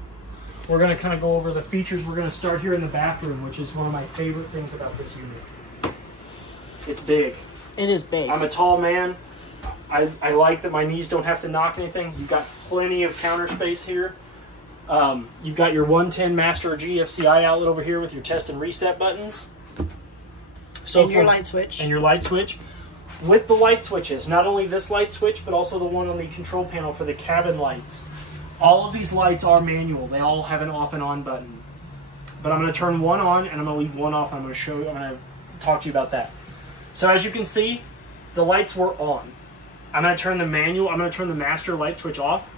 we're going to kind of go over the features. We're going to start here in the bathroom, which is one of my favorite things about this unit. It's big. It is big. I'm a tall man. I like that my knees don't have to knock anything. You've got plenty of counter space here. You've got your 110 master GFCI outlet over here with your test and reset buttons. And your light switch. And your light switch. With the light switches, not only this light switch, but also the one on the control panel for the cabin lights. All of these lights are manual. They all have an off and on button. But I'm going to turn one on and I'm going to leave one off. I'm going to talk to you about that. So as you can see, the lights were on. I'm going to turn the master light switch off.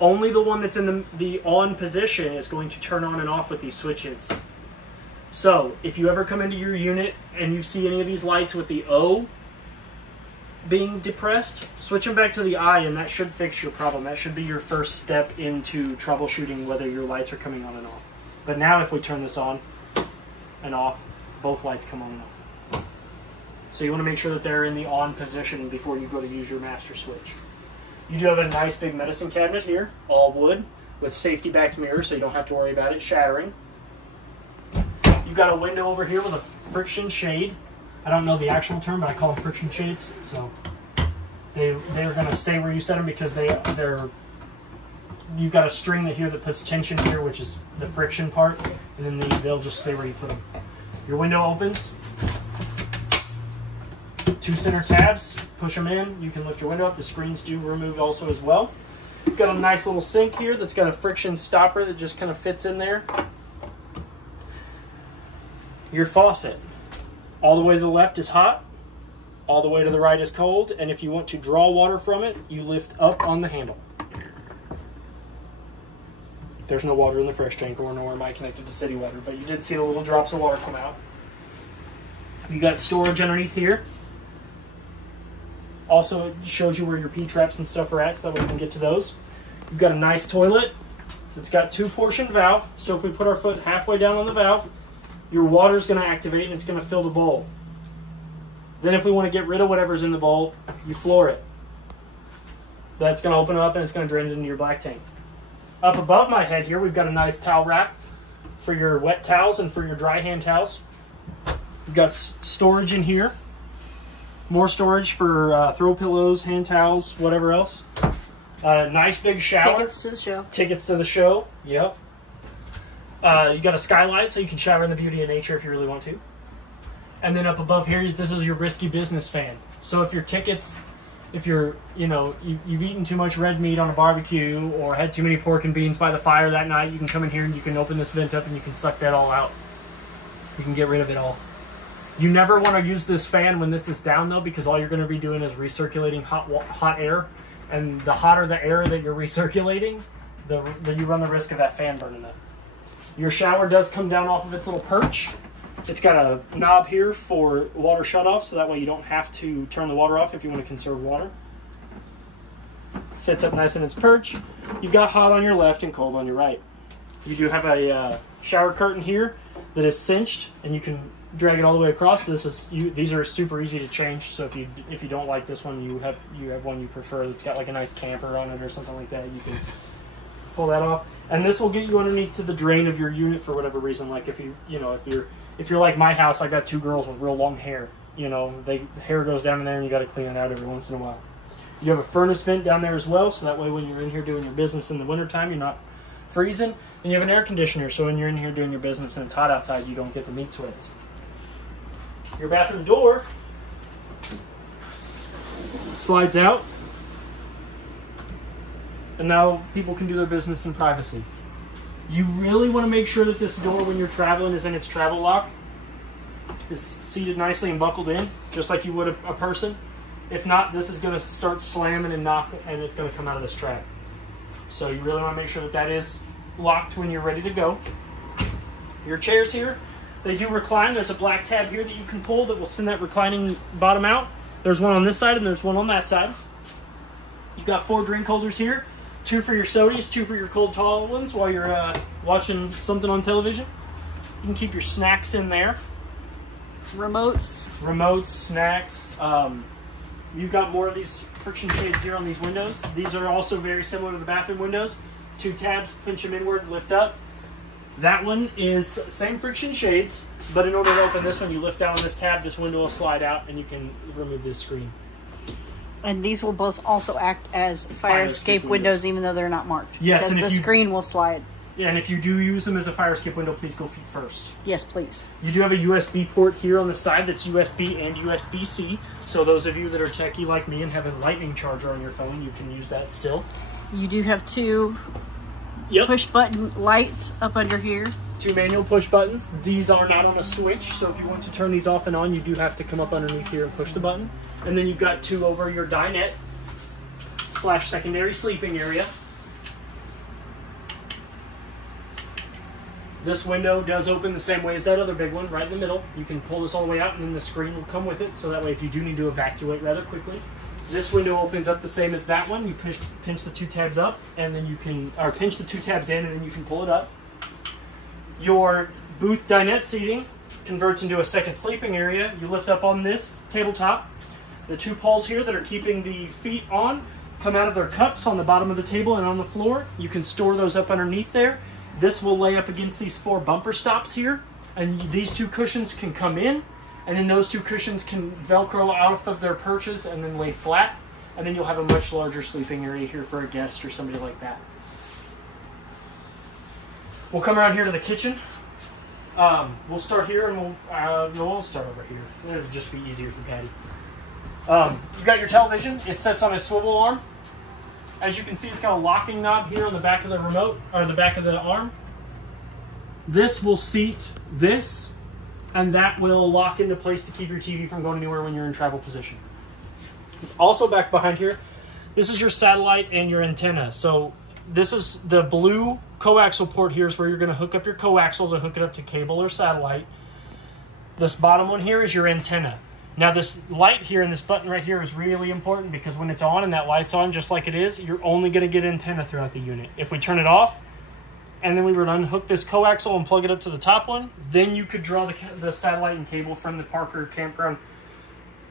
Only the one that's in the on position is going to turn on and off with these switches. So if you ever come into your unit and you see any of these lights with the O being depressed, switch them back to the I, and that should fix your problem. That should be your first step into troubleshooting whether your lights are coming on and off. But now if we turn this on and off, both lights come on and off. So you want to make sure that they're in the on position before you go to use your master switch. You do have a nice big medicine cabinet here, all wood, with safety backed mirrors so you don't have to worry about it shattering. You've got a window over here with a friction shade. I don't know the actual term, but I call them friction shades. So they're going to stay where you set them because you've got a string here that puts tension here, which is the friction part, and then they'll just stay where you put them. Your window opens. 2 center tabs, push them in. You can lift your window up. The screens do remove also as well. You've got a nice little sink here that's got a friction stopper that just kind of fits in there. Your faucet, all the way to the left is hot, all the way to the right is cold, and if you want to draw water from it, you lift up on the handle. There's no water in the fresh tank, or nor am I connected to city water, but you did see the little drops of water come out. You got storage underneath here. Also, it shows you where your P-traps and stuff are at, so that way we can get to those. You've got a nice toilet. It's got 2-portion valve, so if we put our foot halfway down on the valve, your water is going to activate and it's going to fill the bowl. Then if we want to get rid of whatever's in the bowl, you floor it. That's going to open up and it's going to drain it into your black tank. Up above my head here, we've got a nice towel rack for your wet towels and for your dry hand towels. We've got storage in here. More storage for throw pillows, hand towels, whatever else. Nice big shower. Tickets to the show. Tickets to the show, yep. You got a skylight so you can shower in the beauty of nature if you really want to. And then up above here, this is your risky business fan. So if your tickets, if you're, you've eaten too much red meat on a barbecue or had too many pork and beans by the fire that night, you can come in here and you can open this vent up and you can suck that all out. You can get rid of it all. You never want to use this fan when this is down though, because all you're going to be doing is recirculating hot air. And the hotter the air that you're recirculating, then you run the risk of that fan burning up. Your shower does come down off of its little perch. It's got a knob here for water shutoff, so that way you don't have to turn the water off if you want to conserve water. Fits up nice in its perch. You've got hot on your left and cold on your right. You do have a shower curtain here that is cinched, and you can drag it all the way across. These are super easy to change. So if you don't like this one, you have one you prefer that's got like a nice camper on it or something like that. You can pull that off, and this will get you underneath to the drain of your unit for whatever reason. Like if you're like my house, I got 2 girls with real long hair. The hair goes down in there, and you got to clean it out every once in a while. You have a furnace vent down there as well, so that way when you're in here doing your business in the wintertime, you're not freezing. And you have an air conditioner, so when you're in here doing your business and it's hot outside, you don't get the meat sweats. Your bathroom door slides out, and now people can do their business in privacy. You really want to make sure that this door, when you're traveling, is in its travel lock, is seated nicely and buckled in, just like you would a person. If not, this is going to start slamming and knocking, and it's going to come out of this track. So you really want to make sure that is locked when you're ready to go. Your chairs here, they do recline. There's a black tab here that you can pull that will send that reclining bottom out. There's one on this side and there's one on that side. You've got 4 drink holders here. 2 for your sodies, 2 for your cold tall ones while you're watching something on television. You can keep your snacks in there. Remotes, snacks. You've got more of these friction shades here on these windows. These are also very similar to the bathroom windows. 2 tabs, pinch them inward, lift up. That one is same friction shades, but in order to open this one, you lift down on this tab, this window will slide out, and you can remove this screen. And these will both also act as fire escape windows, even though they're not marked. Yes, because the screen will slide. Yeah, and if you do use them as a fire escape window, please go feet first. Yes, please. You do have a USB port here on the side that's USB and USB-C. So those of you that are techie like me and have a lightning charger on your phone, you can use that still. You do have 2 push button lights up under here. 2 manual push buttons. These are not on a switch, so if you want to turn these off and on, you do have to come up underneath here and push the button. And then you've got 2 over your dinette / secondary sleeping area. This window does open the same way as that other big one, right in the middle. You can pull this all the way out, and then the screen will come with it, so that way if you do need to evacuate rather quickly. This window opens up the same as that one. You pinch the 2 tabs up, and then you can, or pinch the 2 tabs in, and then you can pull it up. Your booth dinette seating converts into a second sleeping area. You lift up on this tabletop. The 2 poles here that are keeping the feet on come out of their cups on the bottom of the table and on the floor. You can store those up underneath there. This will lay up against these 4 bumper stops here, and these 2 cushions can come in, and then those 2 cushions can Velcro out of their perches and then lay flat, and then you'll have a much larger sleeping area here for a guest or somebody like that. We'll come around here to the kitchen. We'll start here, and we'll start over here. It'll just be easier for Patty. You've got your television. It sits on a swivel arm. As you can see, it's got a locking knob here on the back of the remote, or the back of the arm. This will seat this, and that will lock into place to keep your TV from going anywhere when you're in travel position. Also back behind here, this is your satellite and your antenna. So this is the blue coaxial port here is where you're going to hook up your coaxial to hook it up to cable or satellite. This bottom one here is your antenna. Now this light here and this button right here is really important because when it's on and that light's on just like it is, you're only going to get antenna throughout the unit. If we turn it off and then we were to unhook this coaxial and plug it up to the top one, then you could draw the satellite and cable from the Parker campground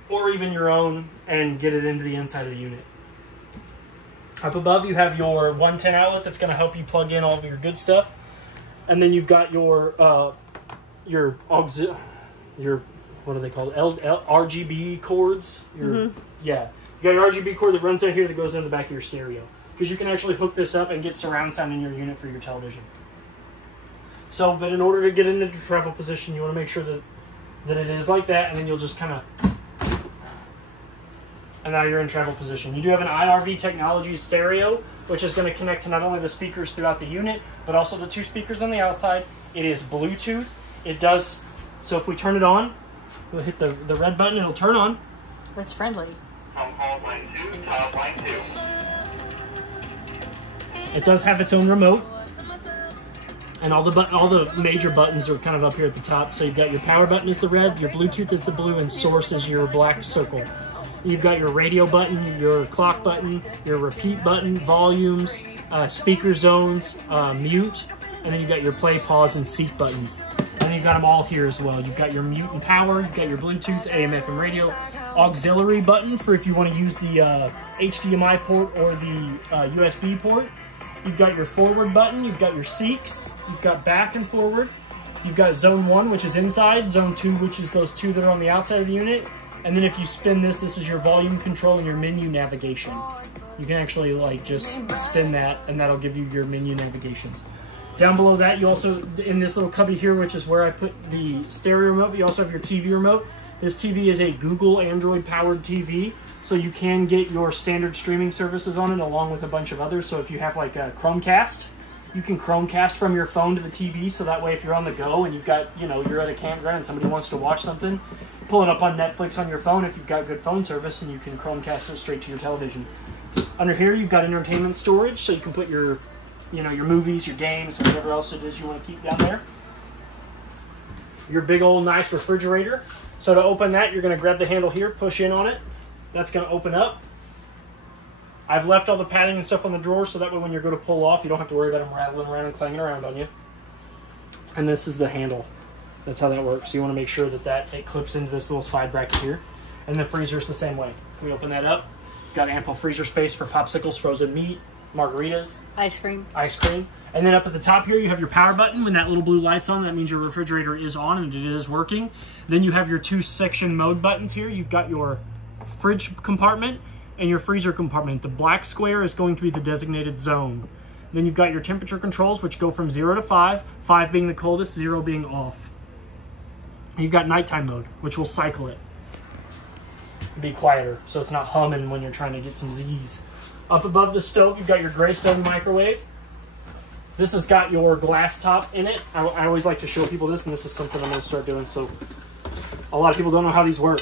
or even your own and get it into the inside of the unit. Up above you have your 110 outlet that's going to help you plug in all of your good stuff. And then you've got your what are they called? RGB cords. Yeah. You got your RGB cord that runs out here that goes into the back of your stereo. Because you can actually hook this up and get surround sound in your unit for your television. So, but in order to get into travel position, you want to make sure that it is like that, and then you'll just kind of... And now you're in travel position. You do have an IRV Technologies stereo, which is going to connect to not only the speakers throughout the unit, but also the 2 speakers on the outside. It is Bluetooth. It does... So if we turn it on, we'll hit the red button, it'll turn on. That's friendly. It does have its own remote. And all the major buttons are kind of up here at the top. So you've got your power button is the red, your Bluetooth is the blue, and source is your black circle. You've got your radio button, your clock button, your repeat button, volumes, speaker zones, mute, and then you've got your play, pause, and seat buttons. And then you've got them all here as well. You've got your mute and power, you've got your Bluetooth, AM, FM radio, auxiliary button for if you want to use the HDMI port or the USB port. You've got your forward button, you've got your seeks, you've got back and forward. You've got zone 1, which is inside, zone 2, which is those 2 that are on the outside of the unit. And then if you spin this is your volume control and your menu navigation. You can actually like just spin that and that'll give you your menu navigations. Down below that, you also, in this little cubby here, which is where I put the stereo remote, you also have your TV remote. This TV is a Google Android powered TV, so you can get your standard streaming services on it along with a bunch of others. So if you have like a Chromecast, you can Chromecast from your phone to the TV, so that way if you're on the go and you've got, you're at a campground and somebody wants to watch something, pull it up on Netflix on your phone if you've got good phone service, and you can Chromecast it straight to your television. Under here, you've got entertainment storage, so you can put your, your movies, your games, or whatever else it is you want to keep down there. Your big old nice refrigerator. So to open that, you're going to grab the handle here, push in on it. That's going to open up. I've left all the padding and stuff on the drawer, so that way when you're going to pull off, you don't have to worry about them rattling around and clanging around on you. And this is the handle. That's how that works. So you want to make sure that it clips into this little side bracket here. And the freezer's the same way. If we open that up, you've got ample freezer space for popsicles, frozen meat, margaritas. Ice cream. Ice cream. And then up at the top here, you have your power button. When that little blue light's on, that means your refrigerator is on and it is working. Then you have your 2 section mode buttons here. You've got your fridge compartment and your freezer compartment. The black square is going to be the designated zone. Then you've got your temperature controls, which go from 0 to 5, 5 being the coldest, 0 being off. You've got nighttime mode, which will cycle it. Be quieter, so it's not humming when you're trying to get some Z's. Up above the stove, you've got your Greystone microwave. This has got your glass top in it. I always like to show people this, and this is something I'm going to start doing, so a lot of people don't know how these work.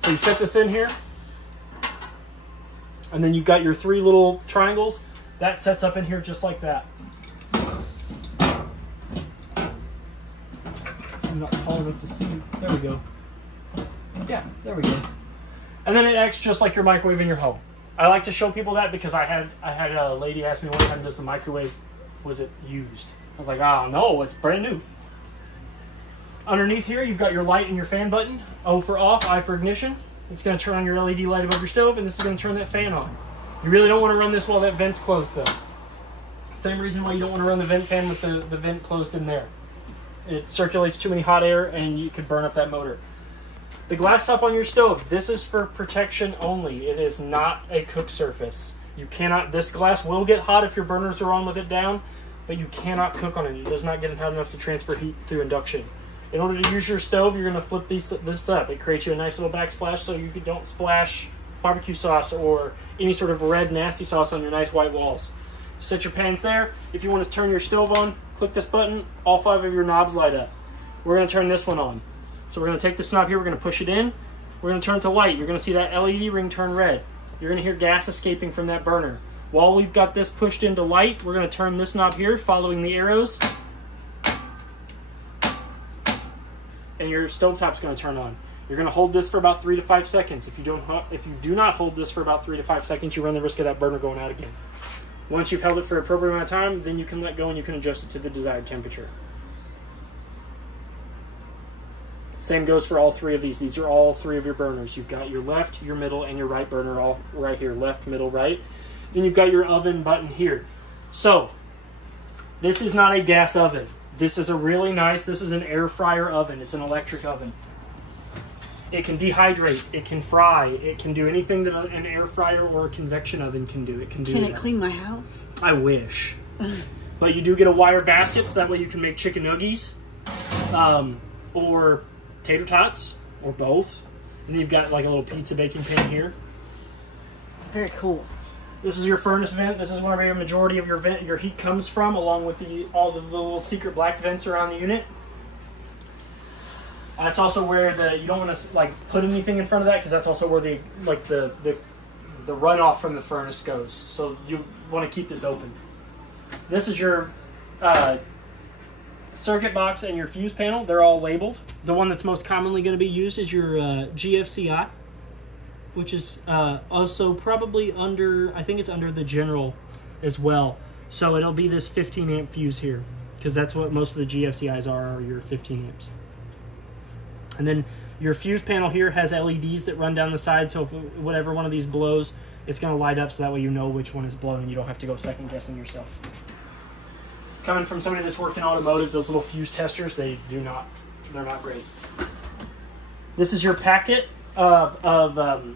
So you set this in here, and then you've got your 3 little triangles. That sets up in here just like that. I'm not tall enough to see. There we go. Yeah, there we go. And then it acts just like your microwave in your home. I like to show people that because I had a lady ask me one time, does the microwave, was it used? I was like, no, it's brand new. Underneath here, you've got your light and your fan button. O for off, I for ignition. It's going to turn on your LED light above your stove, and this is going to turn that fan on. You really don't want to run this while that vent's closed, though. Same reason why you don't want to run the vent fan with the vent closed in there. It circulates too many hot air, and you could burn up that motor. The glass top on your stove, this is for protection only. It is not a cook surface. You cannot, this glass will get hot if your burners are on with it down, but you cannot cook on it. It does not get hot enough to transfer heat through induction. In order to use your stove, you're going to flip this up. It creates you a nice little backsplash so you don't splash barbecue sauce or any sort of red nasty sauce on your nice white walls. Set your pans there. If you want to turn your stove on, click this button, all 5 of your knobs light up. We're going to turn this one on. So we're going to take this knob here, we're going to push it in, we're going to turn it to light. You're going to see that LED ring turn red. You're going to hear gas escaping from that burner. While we've got this pushed into light, we're going to turn this knob here, following the arrows, and your stovetop's going to turn on. You're going to hold this for about 3 to 5 seconds. If you do not hold this for about 3 to 5 seconds, you run the risk of that burner going out again. Once you've held it for an appropriate amount of time, then you can let go and you can adjust it to the desired temperature. Same goes for all 3 of these. These are all 3 of your burners. You've got your left, your middle, and your right burner all right here. Left, middle, right. Then you've got your oven button here. So, this is not a gas oven. This is a really nice, this is an air fryer oven. It's an electric oven. It can dehydrate, it can fry, it can do anything that an air fryer or a convection oven can do. It can do Can it clean my house? I wish. But you do get a wire basket, so that way you can make chicken nuggies, or tater tots, or both. And then you've got like a little pizza baking pan here. Very cool. This is your furnace vent. This is where your majority of your heat comes from, along with all the little secret black vents around the unit. That's also where you don't want to like put anything in front of that, because that's also where the runoff from the furnace goes. So you want to keep this open. This is your circuit box and your fuse panel. They're all labeled. The one that's most commonly going to be used is your GFCI, which is also probably under, I think it's under the general as well. So it'll be this 15 amp fuse here, because that's what most of the GFCIs are your 15 amps. And then your fuse panel here has LEDs that run down the side, so if whatever one of these blows, it's going to light up, so that way you know which one is blown and you don't have to go second guessing yourself. Coming from somebody that's worked in automotive, those little fuse testers, they're not great. This is your packet of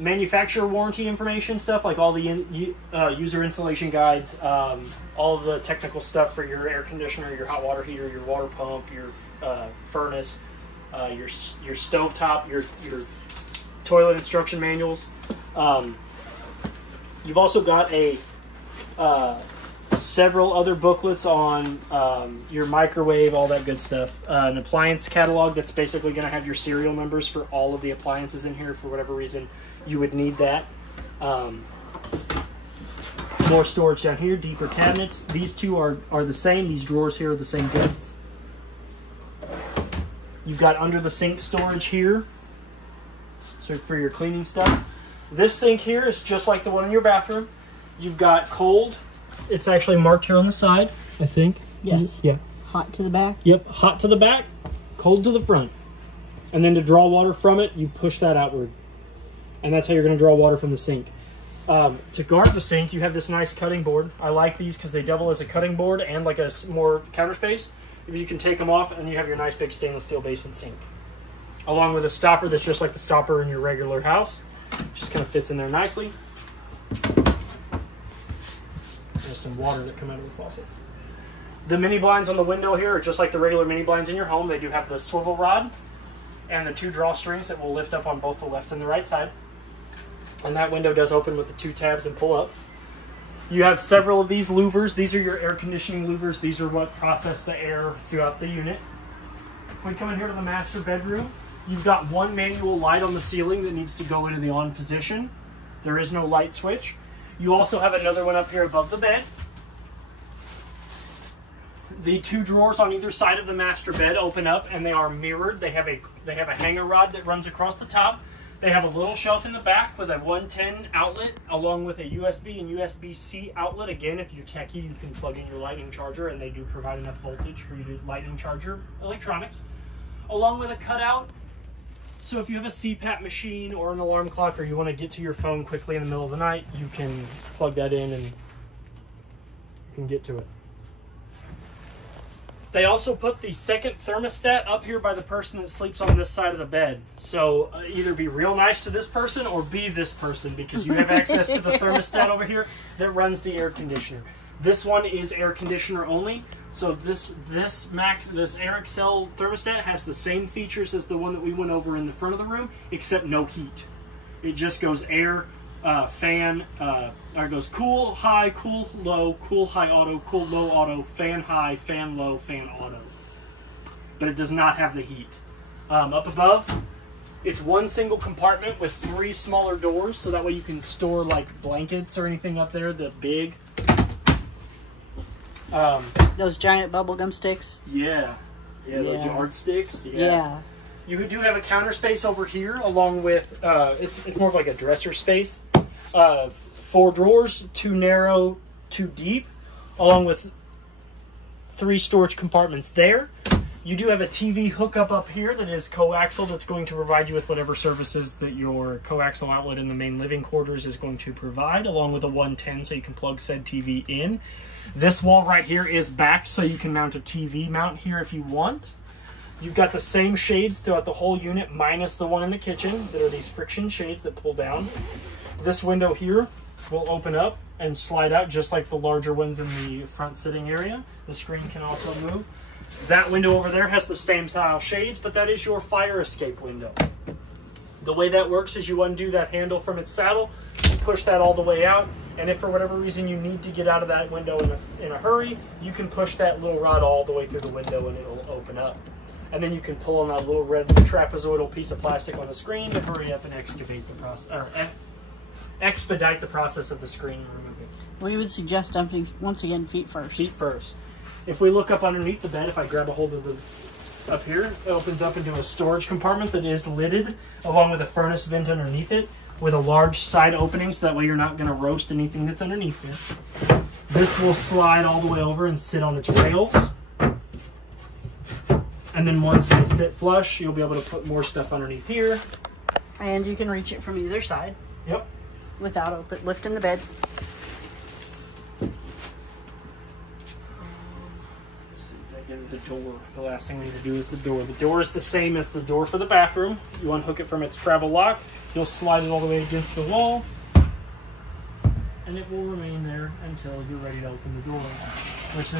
manufacturer warranty information stuff, like all the user installation guides, all of the technical stuff for your air conditioner, your hot water heater, your water pump, your furnace, your stovetop, your toilet instruction manuals. You've also got several other booklets on your microwave, all that good stuff. An appliance catalog that's basically going to have your serial numbers for all of the appliances in here. For whatever reason, you would need that. More storage down here, deeper cabinets. These two are the same. These drawers here are the same depth. You've got under the sink storage here, so for your cleaning stuff. This sink here is just like the one in your bathroom. You've got cold. It's actually marked here on the side, I think. Yes. Yeah. Hot to the back? Yep, hot to the back, cold to the front. And then to draw water from it, you push that outward. And that's how you're going to draw water from the sink. To guard the sink, you have this nice cutting board. I like these because they double as a cutting board and like a more counter space. You can take them off and you have your nice big stainless steel basin sink. Along with a stopper that's just like the stopper in your regular house. Just kind of fits in there nicely. There's some water that come out of the faucet. The mini blinds on the window here are just like the regular mini blinds in your home. They do have the swivel rod and the 2 drawstrings that will lift up on both the left and the right side. And that window does open with the 2 tabs and pull up. You have several of these louvers. These are your air conditioning louvers. These are what process the air throughout the unit. If we come in here to the master bedroom, you've got one manual light on the ceiling that needs to go into the on position. There is no light switch. You also have another one up here above the bed. The 2 drawers on either side of the master bed open up and they are mirrored. They have a hanger rod that runs across the top. They have a little shelf in the back with a 110 outlet along with a USB and USB-C outlet. Again, if you're techie, you can plug in your lightning charger, and they do provide enough voltage for you to lightning charge your electronics. Along with a cutout. So if you have a CPAP machine or an alarm clock, or you want to get to your phone quickly in the middle of the night, you can plug that in and you can get to it. They also put the second thermostat up here by the person that sleeps on this side of the bed. So either be real nice to this person or be this person, because you have access to the thermostat over here that runs the air conditioner. This one is air conditioner only. So this Air Excel thermostat has the same features as the one that we went over in the front of the room, except no heat. It just goes air, fan, or it goes cool, high, cool, low, cool, high, auto, cool, low, auto, fan high, fan low, fan auto. But it does not have the heat. Up above, it's one single compartment with 3 smaller doors, so that way you can store like blankets or anything up there, the big. Those giant bubblegum sticks. Yeah, those yard sticks. Yeah. You do have a counter space over here, along with it's more of like a dresser space. 4 drawers, 2 narrow, 2 deep, along with 3 storage compartments there. You do have a TV hookup up here that is coaxial, that's going to provide you with whatever services that your coaxial outlet in the main living quarters is going to provide, along with a 110 so you can plug said TV in. This wall right here is backed, so you can mount a TV mount here if you want. You've got the same shades throughout the whole unit, minus the one in the kitchen, that are these friction shades that pull down. This window here will open up and slide out just like the larger ones in the front sitting area. The screen can also move. That window over there has the same style shades, but that is your fire escape window. The way that works is you undo that handle from its saddle, you push that all the way out, and if for whatever reason you need to get out of that window in a hurry, you can push that little rod all the way through the window and it'll open up. And then you can pull on that little red trapezoidal piece of plastic on the screen to hurry up and excavate the process, or expedite the process of the screen removing. We would suggest dumping, once again, feet first. Feet first. If we look up underneath the bed, if I grab a hold of the up here, it opens up into a storage compartment that is lidded, along with a furnace vent underneath it, with a large side opening, so that way you're not going to roast anything that's underneath here. This will slide all the way over and sit on its rails. And then once they sit flush, you'll be able to put more stuff underneath here. And you can reach it from either side. Yep. Without lifting the bed. The door. The last thing we need to do is the door. The door is the same as the door for the bathroom. You unhook it from its travel lock. You'll slide it all the way against the wall, and it will remain there until you're ready to open the door. Which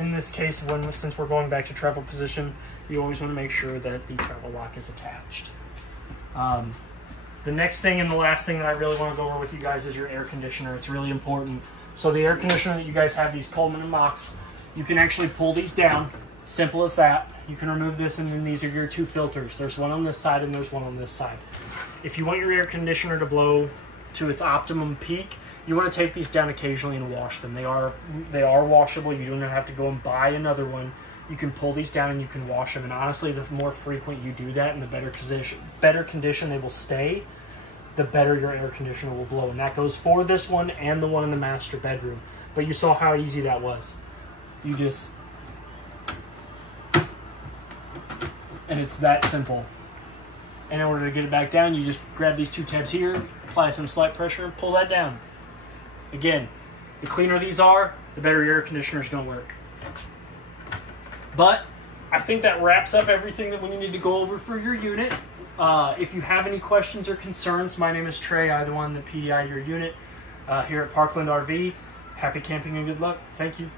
in this case, since we're going back to travel position, you always want to make sure that the travel lock is attached. The next thing and the last thing that I really want to go over with you guys is your air conditioner. It's really important. So the air conditioner that you guys have, these Coleman and Mox, you can actually pull these down. Simple as that. You can remove this, and then these are your 2 filters. There's one on this side and there's one on this side. If you want your air conditioner to blow to its optimum peak, you want to take these down occasionally and wash them. They are washable. You don't have to go and buy another one. You can pull these down and you can wash them. And honestly, the more frequent you do that, and the better condition they will stay, the better your air conditioner will blow. And that goes for this one and the one in the master bedroom. But you saw how easy that was. You just, and it's that simple. And in order to get it back down, you just grab these 2 tabs here, apply some slight pressure, and pull that down. Again, the cleaner these are, the better your air conditioner is going to work. But I think that wraps up everything that we need to go over for your unit. If you have any questions or concerns, my name is Trey, either one the PDI your unit here at Parkland RV. Happy camping and good luck. Thank you.